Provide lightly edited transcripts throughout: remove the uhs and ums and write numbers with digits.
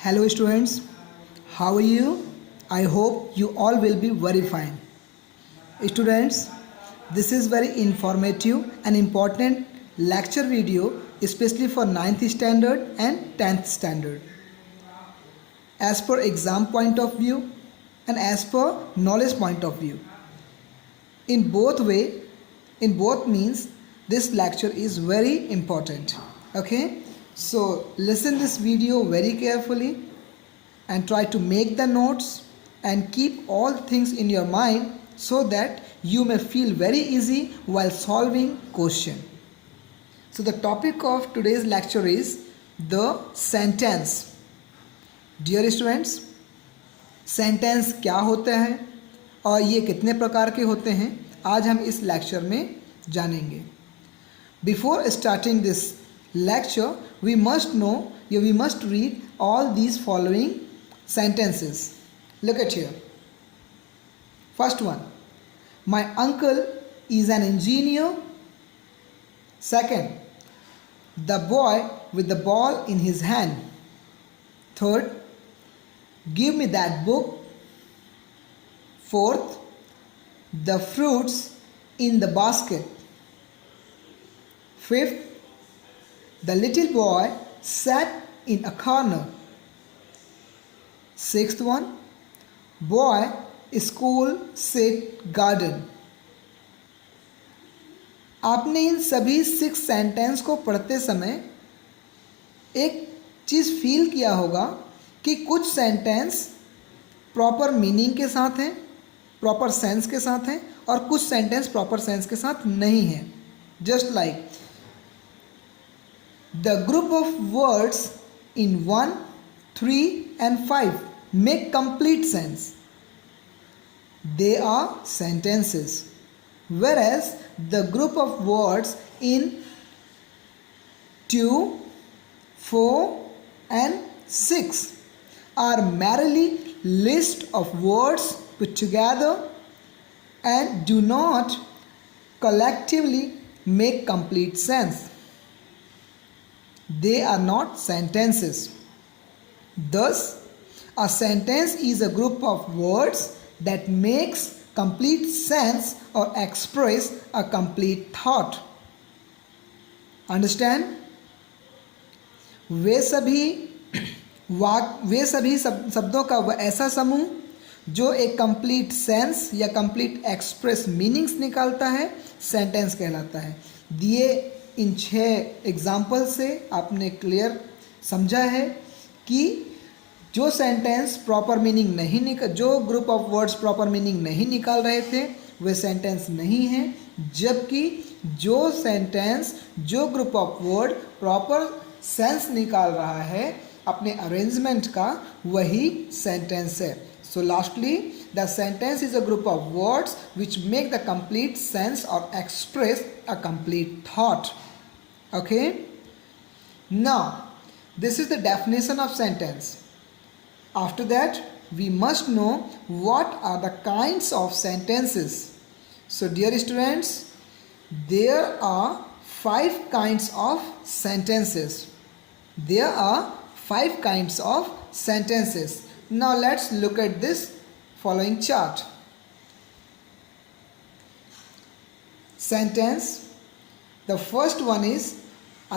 Hello students, how are you? I hope you all will be very fine. Students, this is very informative and important lecture video especially for ninth standard and 10th standard. As per exam point of view and as per knowledge point of view. In both way, in both means this lecture is very important. Okay? So listen this video very carefully and try to make the notes and keep all things in your mind so that you may feel very easy while solving question. So the topic of today's lecture is the sentence. Dear students, sentence क्या होता है और ये कितने प्रकार के होते हैं आज हम इस लेक्चर में जानेंगे. Before starting this lecture we must know या we must read all these following sentences. Look at here. First one, my uncle is an engineer. Second, the boy with the ball in his hand. Third, give me that book. Fourth, the fruits in the basket. Fifth, the little boy sat in a corner. Sixth one, boy, school, sit, garden. आपने इन सभी 6 सेंटेंस को पढ़ते समय एक चीज़ फील किया होगा कि कुछ सेंटेंस प्रॉपर मीनिंग के साथ हैं, प्रॉपर सेंस के साथ हैं और कुछ सेंटेंस प्रॉपर सेंस के साथ नहीं हैं. Just like the group of words in 1, 3 and 5 make complete sense. They are sentences. Whereas the group of words in 2, 4 and 6 are merely list of words put together and do not collectively make complete sense. They are not sentences. Thus, a sentence is a group of words that makes complete sense or express a complete thought. Understand? वे सभी शब्दों का वह ऐसा समूह जो एक complete sense या complete express meanings निकालता है सेंटेंस कहलाता है. दिए इन 6 एग्जाम्पल से आपने क्लियर समझा है कि जो सेंटेंस प्रॉपर मीनिंग नहीं जो group of words proper meaning नहीं निकाल रहे थे वे सेंटेंस नहीं हैं, जबकि जो सेंटेंस जो group of word proper sense निकाल रहा है अपने अरेंजमेंट का वही सेंटेंस है. So lastly the sentence is a group of words which make the complete sense और express a complete thought. Okay, now this is the definition of sentence. After that, we must know what are the kinds of sentences. So dear students, there are 5 kinds of sentences. There are 5 kinds of sentences. Now let's look at this following chart. Sentence. The first one is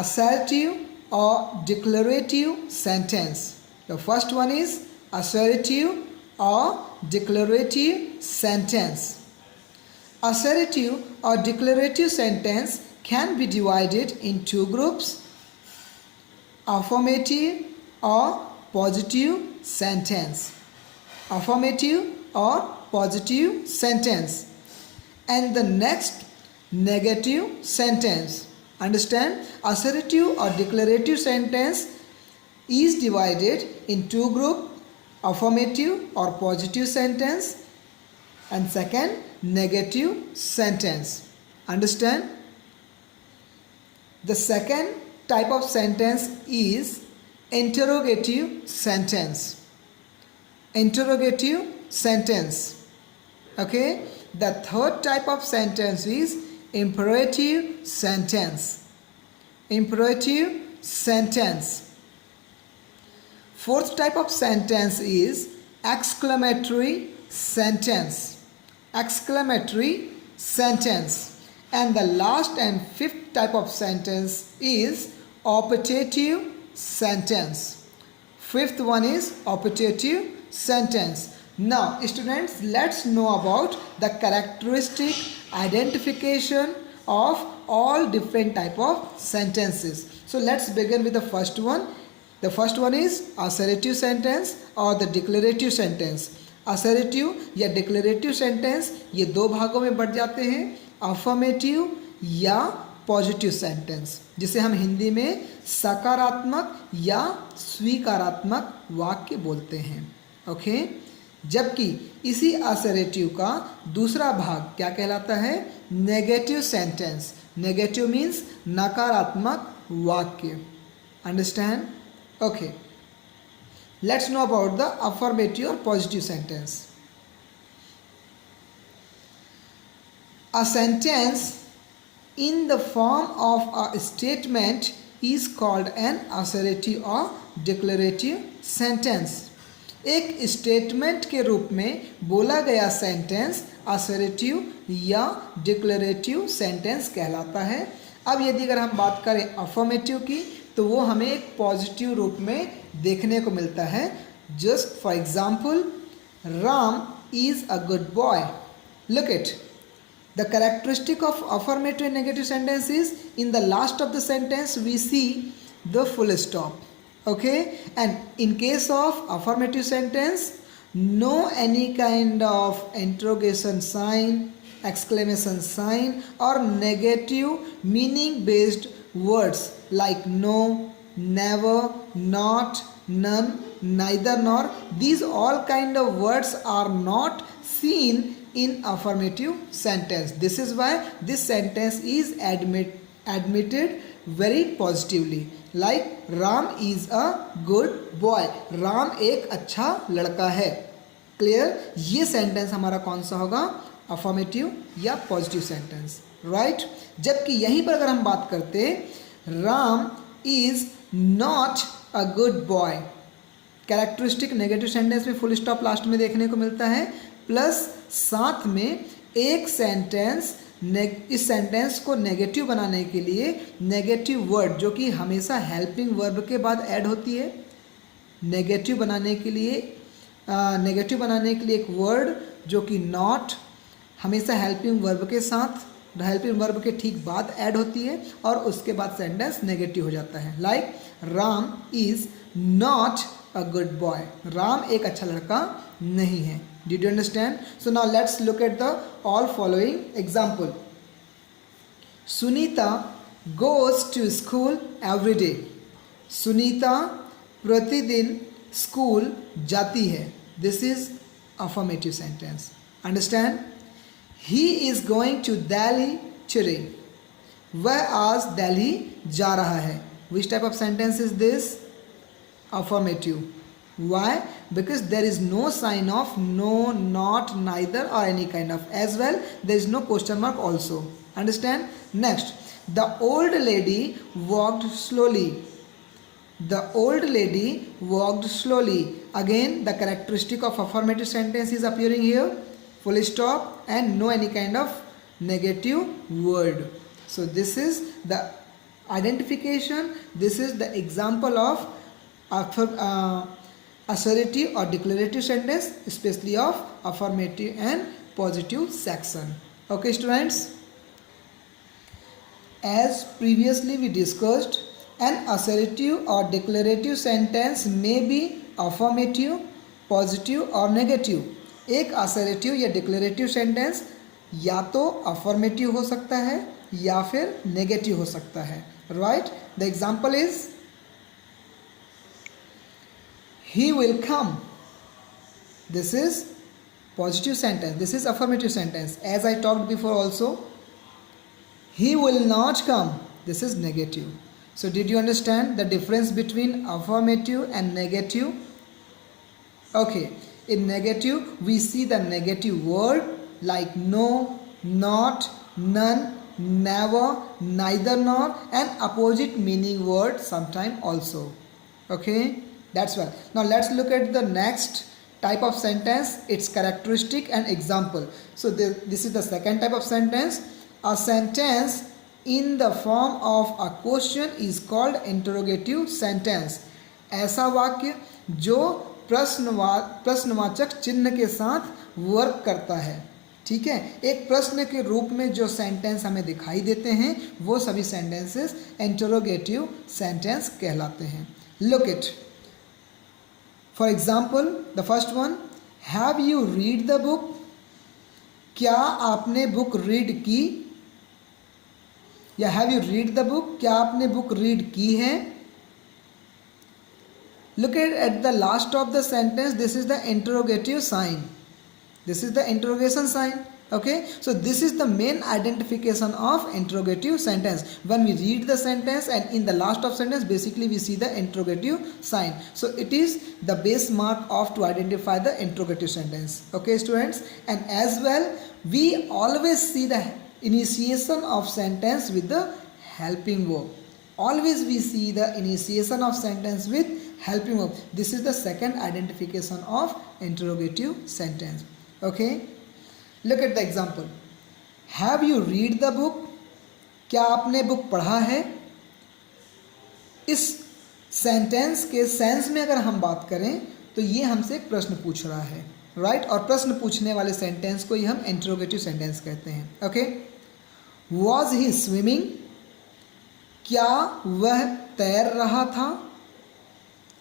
assertive or declarative sentence. The first one is assertive or declarative sentence. Assertive or declarative sentence can be divided in 2 groups: affirmative or positive sentence. Affirmative or positive sentence. And the next, negative sentence. Understand? Assertive or declarative sentence is divided in 2 groups: affirmative or positive sentence and second, negative sentence. Understand? The second type of sentence is interrogative sentence. Interrogative sentence. Okay? The third type of sentence is imperative sentence. Imperative sentence. Fourth type of sentence is exclamatory sentence. Exclamatory sentence. And the last and fifth type of sentence is optative sentence. Fifth one is optative sentence. Now students, let's know about the characteristic identification of all different type of sentences. So let's begin with the first one. The first one is assertive sentence or the declarative sentence. Assertive या declarative sentence ये दो भागों में बढ़ जाते हैं, अफर्मेटिव या positive sentence, जिसे हम हिंदी में सकारात्मक या स्वीकारात्मक वाक्य बोलते हैं. ओके, जबकि इसी असर्टिव का दूसरा भाग क्या कहलाता है? Negative sentence. नेगेटिव मीन्स नकारात्मक वाक्य. Understand? Okay, let's know about the affirmative or positive sentence. A sentence in the form of a statement is called an assertive or declarative sentence. एक स्टेटमेंट के रूप में बोला गया सेंटेंस असर्टिव या declarative sentence कहलाता है. अब यदि अगर हम बात करें अफर्मेटिव की, तो वो हमें एक पॉजिटिव रूप में देखने को मिलता है. Just for example, Ram is a good boy. Look it. The characteristic of affirmative and negative sentence is in the last of the sentence we see the full stop. Okay, and in case of affirmative sentence, no any kind of interrogation sign, exclamation sign or negative meaning based words like no, never, not, none, neither, nor. These all kind of words are not seen in affirmative sentence. This is why this sentence is admitted very positively. Like Ram is a good boy. Ram एक अच्छा लड़का है. क्लियर? ये सेंटेंस हमारा कौन सा होगा? अफर्मेटिव या पॉजिटिव सेंटेंस. राइट? जबकि यहीं पर अगर हम बात करते, Ram is not a good boy, characteristic negative sentence में फुल स्टॉप लास्ट में देखने को मिलता है, प्लस साथ में एक सेंटेंस, इस सेंटेंस को नेगेटिव बनाने के लिए नेगेटिव वर्ड, जो कि हमेशा हेल्पिंग वर्ब के बाद ऐड होती है. नेगेटिव बनाने के लिए एक वर्ड जो कि नॉट हमेशा हेल्पिंग वर्ब के साथ, हेल्पिंग वर्ब के ठीक बाद ऐड होती है, और उसके बाद सेंटेंस नेगेटिव हो जाता है. Like Ram is not a good boy. Ram एक अच्छा लड़का नहीं है. Did you understand? So now let's look at the all following example. Sunita goes to school every day. Sunita प्रतिदिन स्कूल जाती है. This is affirmative sentence. Understand? He is going to Delhi today. वह आज दिल्ली जा रहा है. Which type of sentence is this? Affirmative. Why? Because there is no sign of no, not, neither or any kind of. As well, there is no question mark also. Understand? Next, the old lady walked slowly. The old lady walked slowly. Again, the characteristic of affirmative sentence is appearing here. Full stop and no any kind of negative word. So this is the identification, this is the example of assertive or declarative sentence, especially of affirmative and positive section. Okay students, as previously we discussed, an assertive or declarative sentence may be affirmative, positive or negative. एक असर्टिव या declarative sentence या तो अफर्मेटिव हो सकता है या फिर नेगेटिव हो सकता है. Right? The example is he will come. This is positive sentence. This is affirmative sentence. As I talked before also, he will not come. This is negative. So did you understand the difference between affirmative and negative? Okay. In negative, we see the negative word like no, not, none, never, neither, nor, and opposite meaning word sometime also. Okay. That's well. Now let's look at the next type of sentence, its characteristic and example. So this is the second type of sentence. A sentence in the form of a question is called interrogative sentence. ऐसा वाक्य जो प्रश्नवाचक चिन्ह के साथ वर्क करता है, ठीक है। एक प्रश्न के रूप में जो सेंटेंस हमें दिखाई देते हैं वो सभी सेंटेंसेस इंटरोगेटिव सेंटेंस कहलाते हैं। Look it, for example the first one, have you read the book? क्या आपने बुक रीड की? या have you read the book? क्या आपने बुक रीड की है? Look at the last of the sentence. This is the interrogative sign. This is the interrogation sign. Okay, so this is the main identification of interrogative sentence. When we read the sentence and in the last of sentence, basically we see the interrogative sign. So it is the base mark of to identify the interrogative sentence. Okay students, and as well we always see the initiation of sentence with the helping verb. Always we see the initiation of sentence with helping verb. This is the second identification of interrogative sentence. Okay, look at the example. Have you read the book? क्या आपने बुक पढ़ा है? इस सेंटेंस के सेंस में अगर हम बात करें तो ये हमसे एक प्रश्न पूछ रहा है, राइट? और प्रश्न पूछने वाले सेंटेंस को ही हम इंटरोगेटिव सेंटेंस कहते हैं। Okay, was he swimming? क्या वह तैर रहा था?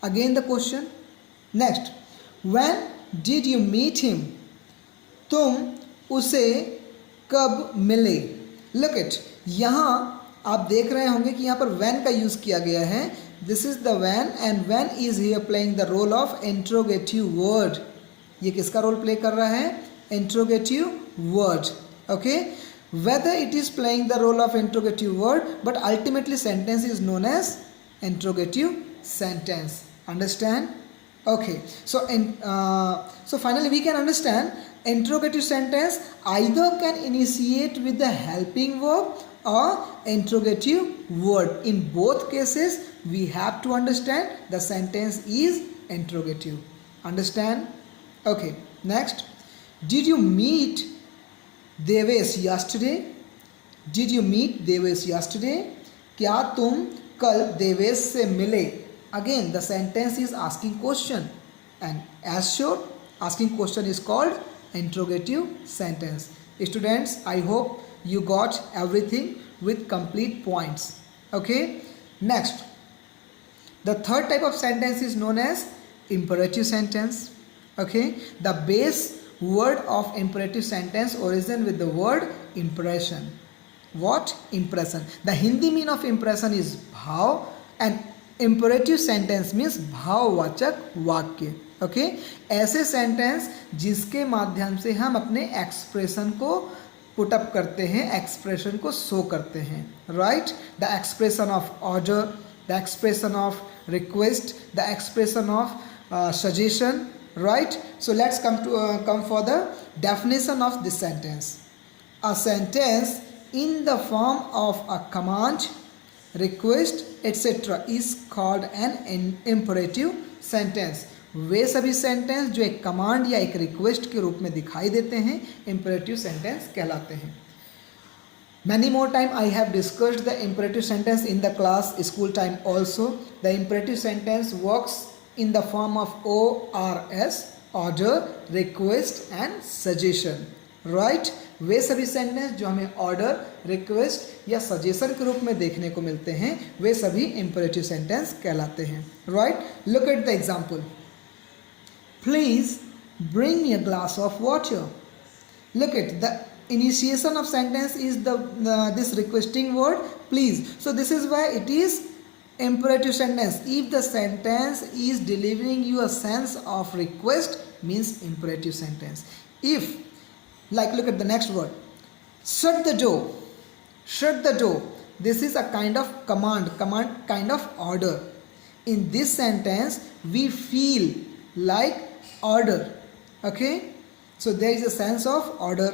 Again the question. Next, when did you meet him? तुम उसे कब मिले? लुक इट, यहाँ आप देख रहे होंगे कि यहाँ पर व्हेन का यूज़ किया गया है। This is the when and when is here playing the role of interrogative word. ये किसका रोल प्ले कर रहा है? Interrogative word. Okay, whether it is playing the role of interrogative word, but ultimately sentence is known as interrogative sentence. Understand? Okay, so finally we can understand interrogative sentence either can initiate with the helping verb or interrogative word. In both cases we have to understand the sentence is interrogative. Understand? Okay, next, did you meet Devesh yesterday? Did you meet Devesh yesterday? क्या तुम कल देवेश से मिले? Again the sentence is asking question, and as sure asking question is called interrogative sentence. Students, I hope you got everything with complete points. Okay, next, the third type of sentence is known as imperative sentence. Okay, the base word of imperative sentence origin with the word impression. What? Impression. The Hindi mean of impression is bhav, and imperative sentence means भाववाचक वाक्य। ओके, ऐसे सेंटेंस जिसके माध्यम से हम अपने एक्सप्रेशन को put up करते हैं, एक्सप्रेशन को शो करते हैं, right? The expression of order, the expression of request, the expression of suggestion, right? So let's come for the definition of this sentence. A sentence in the form of a command, request, etc. is called an imperative sentence. वे सभी सेंटेंस जो एक कमांड या एक रिक्वेस्ट के रूप में दिखाई देते हैं imperative sentence कहलाते हैं। Many more time I have discussed the imperative sentence in the class school time also. The imperative sentence works in the form of ORS, order, request and suggestion, right? वे सभी सेंटेंस जो हमें order, request या सजेशन के रूप में देखने को मिलते हैं वे सभी इंपरेटिव सेंटेंस कहलाते हैं, right? Look at the example, please bring me a glass of water. Look at the initiation of sentence is this requesting word please. So this is why it is imperative sentence. If the sentence is delivering you a sense of request, means imperative sentence. If, like, look at the next word, shut the door. Shut the door, this is a kind of command, kind of order. In this sentence we feel like order. Okay, so there is a sense of order.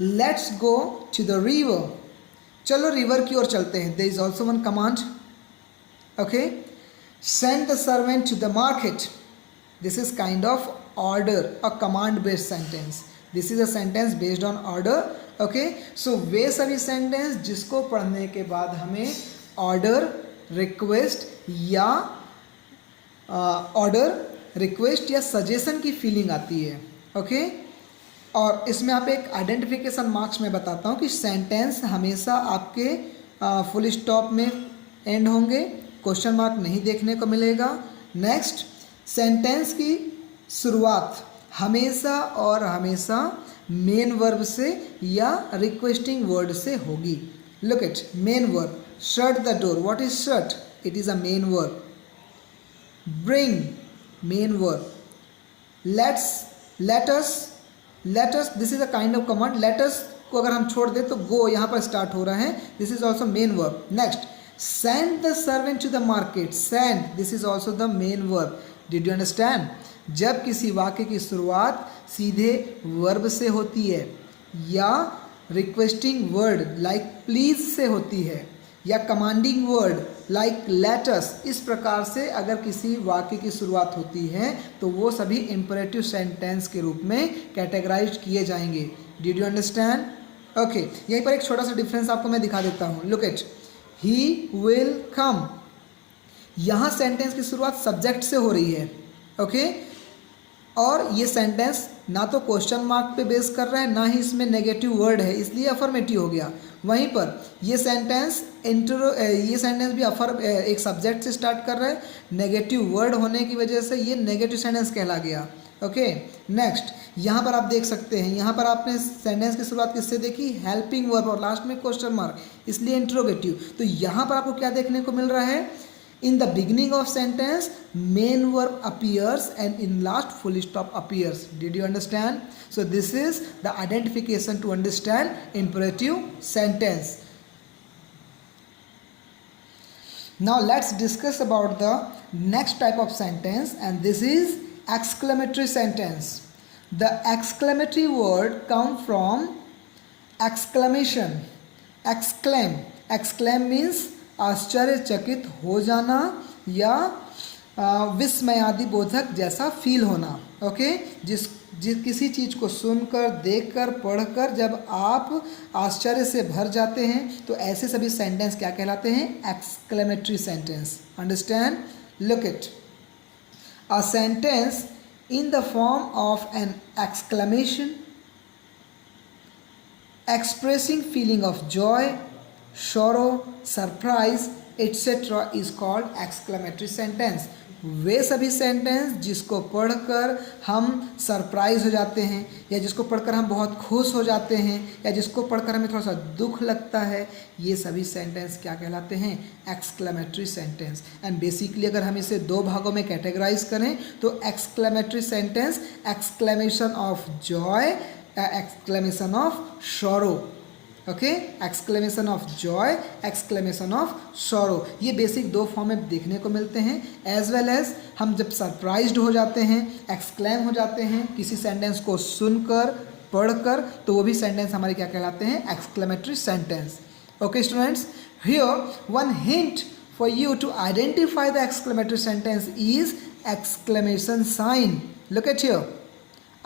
Let's go to the river. चलो रिवर की ओर चलते हैं, there is also one command. Okay, send the servant to the market. This is kind of order, a command based sentence. This is a sentence based on order. Okay, so वे सभी सेंटेंस जिसको पढ़ने के बाद हमें ऑर्डर, रिक्वेस्ट या रिक्वेस्ट या सजेशन की फीलिंग आती है. ओके, और इसमें आप एक आइडेंटिफिकेशन मार्क्स में बताता हूँ कि सेंटेंस हमेशा आपके फुल स्टॉप में एंड होंगे, क्वेश्चन मार्क नहीं देखने को मिलेगा. नेक्स्ट, सेंटेंस की शुरुआत हमेशा और हमेशा मेन वर्ब से या रिक्वेस्टिंग वर्ड से होगी. Look it, main verb, shut the door. What is shut? It is a main verb. Bring, main verb. let us, this is a kind of command. let us को अगर हम छोड़ दें तो गो यहाँ पर स्टार्ट हो रहा है. This is also main verb. Next, send the servant to the market. send, this is also the main verb. Did you understand? जब किसी वाक्य की शुरुआत सीधे वर्ब से होती है या रिक्वेस्टिंग वर्ड लाइक प्लीज से होती है या commanding word like let us, इस प्रकार से अगर किसी वाक्य की शुरुआत होती है तो वो सभी इंपरेटिव सेंटेंस के रूप में कैटेगराइज किए जाएंगे. Did you understand? ओके, यहीं पर एक छोटा सा डिफरेंस आपको मैं दिखा देता हूँ. लुक इट, ही विल कम. यहाँ सेंटेंस की शुरुआत सब्जेक्ट से हो रही है. ओके, और ये सेंटेंस ना तो क्वेश्चन मार्क पे बेस कर रहा है ना ही इसमें नेगेटिव वर्ड है, इसलिए अफर्मेटिव हो गया. वहीं पर ये सेंटेंस भी एक सब्जेक्ट से स्टार्ट कर रहा है. नेगेटिव वर्ड होने की वजह से ये नेगेटिव सेंटेंस कहला गया. ओके, नेक्स्ट, यहाँ पर आप देख सकते हैं, यहाँ पर आपने सेंटेंस की शुरुआत किससे देखी? हेल्पिंग वर्ब और लास्ट में क्वेश्चन मार्क, इसलिए इंट्रोगेटिव. तो यहाँ पर आपको क्या देखने को मिल रहा है? In the beginning of sentence, main verb appears and in last full stop appears. Did you understand? So this is the identification to understand imperative sentence. Now let's discuss about the next type of sentence, and this is exclamatory sentence. The exclamatory word come from exclamation. Exclaim. Exclaim means आश्चर्यचकित हो जाना या विस्मयादि बोधक जैसा फील होना. ओके, जिस किसी चीज़ को सुनकर, देखकर, पढ़कर जब आप आश्चर्य से भर जाते हैं तो ऐसे सभी सेंटेंस क्या कहलाते हैं? Exclamatory sentence. Understand? Look it, a sentence in the form of an exclamation expressing feeling of joy, sorrow, surprise, etc. is called exclamatory sentence. वे सभी सेंटेंस जिसको पढ़कर हम सरप्राइज हो जाते हैं या जिसको पढ़कर हम बहुत खुश हो जाते हैं या जिसको पढ़कर हमें थोड़ा सा दुख लगता है, ये सभी सेंटेंस क्या कहलाते हैं? Exclamatory sentence. एंड बेसिकली अगर हम इसे दो भागों में कैटेगराइज करें तो exclamatory sentence, exclamation of Joy, exclamation of sorrow. Okay, exclamation of Joy, exclamation of sorrow, ये बेसिक दो फॉर्म में देखने को मिलते हैं. एज वेल एज हम जब सरप्राइज्ड हो जाते हैं, एक्सक्लेम हो जाते हैं किसी सेंटेंस को सुनकर, पढ़कर, तो वो भी सेंटेंस हमारे क्या कहलाते हैं? Exclamatory sentence. Okay students, here one hint for you to identify the exclamatory sentence is exclamation sign. Look at here,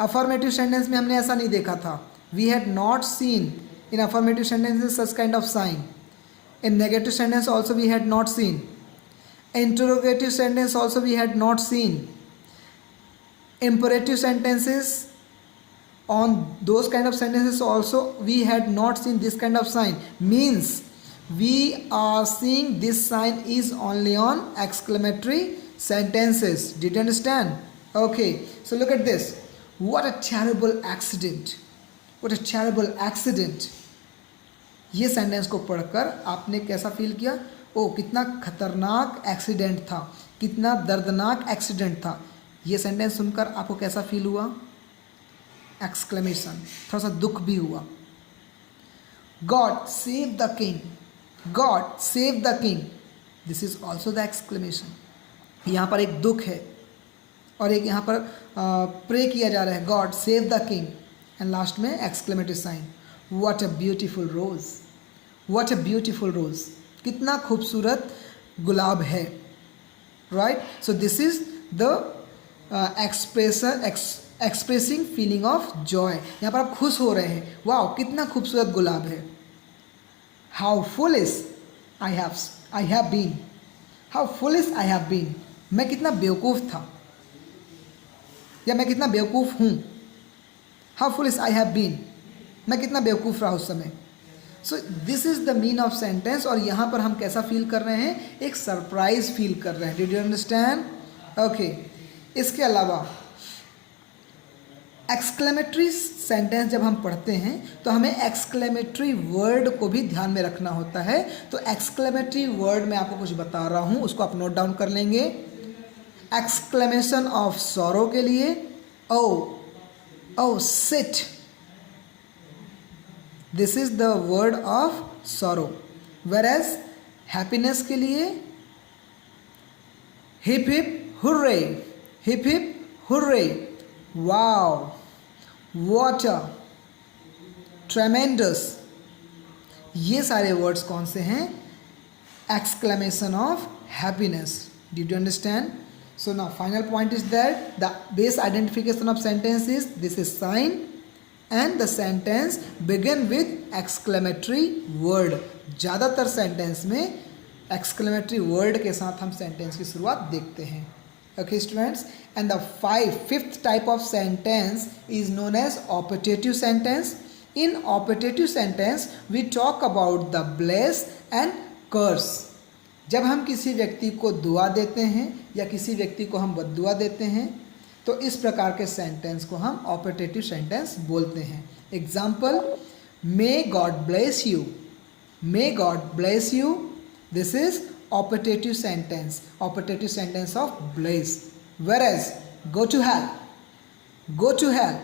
affirmative sentence में हमने ऐसा नहीं देखा था. We had not seen in affirmative sentences such kind of sign. In negative sentence also we had not seen. Interrogative sentence also we had not seen. imperative sentences, on those kind of sentences also we had not seen this kind of sign. Means we are seeing this sign is only on exclamatory sentences. Did you understand? Okay, so look at this. What a terrible accident. What a terrible accident. ये सेंटेंस को पढ़कर आपने कैसा फील किया? ओ, कितना खतरनाक एक्सीडेंट था, कितना दर्दनाक एक्सीडेंट था. ये सेंटेंस सुनकर आपको कैसा फील हुआ? एक्सक्लेमेशन, थोड़ा सा दुख भी हुआ. God save the king. God save the king, this is also the exclamation. यहाँ पर एक दुख है और एक यहाँ पर प्रे किया जा रहा है, God save the king, and last में exclamatory sign. What a beautiful rose. What a beautiful rose, कितना खूबसूरत गुलाब है. right? So this is the expressing feeling of joy. यहाँ पर आप खुश हो रहे हैं, वाह कितना खूबसूरत गुलाब है। How foolish I have been, how foolish I have been, मैं कितना बेवकूफ़ था या मैं कितना बेवकूफ़ हूँ। How foolish I have been, मैं कितना बेवकूफ़ रहा उस समय। So this is the mean of sentence. और यहाँ पर हम कैसा फील कर रहे हैं, एक सरप्राइज फील कर रहे हैं। Did you understand? ओके। इसके अलावा एक्सक्लेमेटरी सेंटेंस जब हम पढ़ते हैं तो हमें एक्सक्लेमेटरी वर्ड को भी ध्यान में रखना होता है। तो एक्सक्लेमेटरी वर्ड मैं आपको कुछ बता रहा हूँ, उसको आप नोट डाउन कर लेंगे। एक्सक्लेमेशन ऑफ सॉरो के लिए oh sit, this is the word of sorrow. Whereas happiness के लिए hip hip hooray, hip hip hooray, wow, water, tremendous, ये सारे वर्ड्स कौन से हैं, exclamation of happiness. Did you understand? So now final point is that the base identification of sentence is this is sign and the sentence begin with exclamatory word. ज़्यादातर sentence में exclamatory word के साथ हम सेंटेंस की शुरुआत देखते हैं। Okay students, and the fifth type of sentence is known as optative sentence. In optative sentence we talk about the bless and curse. जब हम किसी व्यक्ति को दुआ देते हैं या किसी व्यक्ति को हम बद्दुआ देते हैं तो इस प्रकार के सेंटेंस को हम ऑपटेटिव सेंटेंस बोलते हैं। Example, may God bless you, may God bless you, this is optative sentence of bless. Whereas go to hell,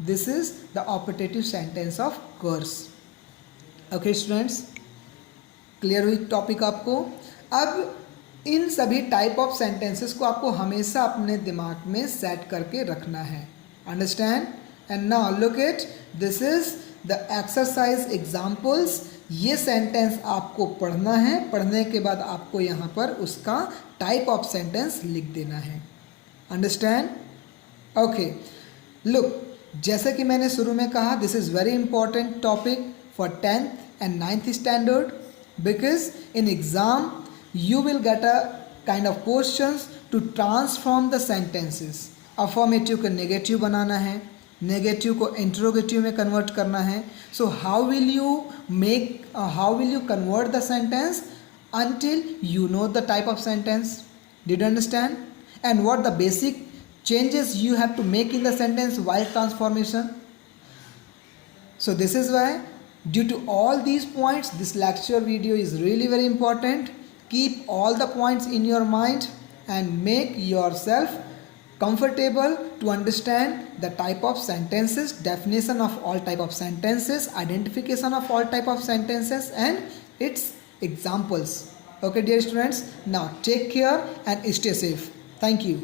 this is the optative sentence of curse. Okay students, clear हुई टॉपिक आपको? अब इन सभी टाइप ऑफ सेंटेंसेस को आपको हमेशा अपने दिमाग में सेट करके रखना है। Understand? And now look it, this is the exercise examples. ये सेंटेंस आपको पढ़ना है, पढ़ने के बाद आपको यहाँ पर उसका टाइप ऑफ सेंटेंस लिख देना है। अंडरस्टैंड? ओके, लुक, जैसे कि मैंने शुरू में कहा, this is very important topic for 10th and 9th standard, because in exam you will get a kind of questions to transform the sentences. Affirmative को नेगेटिव बनाना है, नेगेटिव को इंट्रोगेटिव में कन्वर्ट करना है. So how will you convert the sentence until you know the type of sentence? Did you understand? And what the basic changes you have to make in the sentence while transformation? So this is why, due to all these points, this lecture video is really very important. Keep all the points in your mind and make yourself comfortable to understand the type of sentences, definition of all type of sentences, identification of all type of sentences and its examples. Okay dear students, now take care and stay safe. Thank you.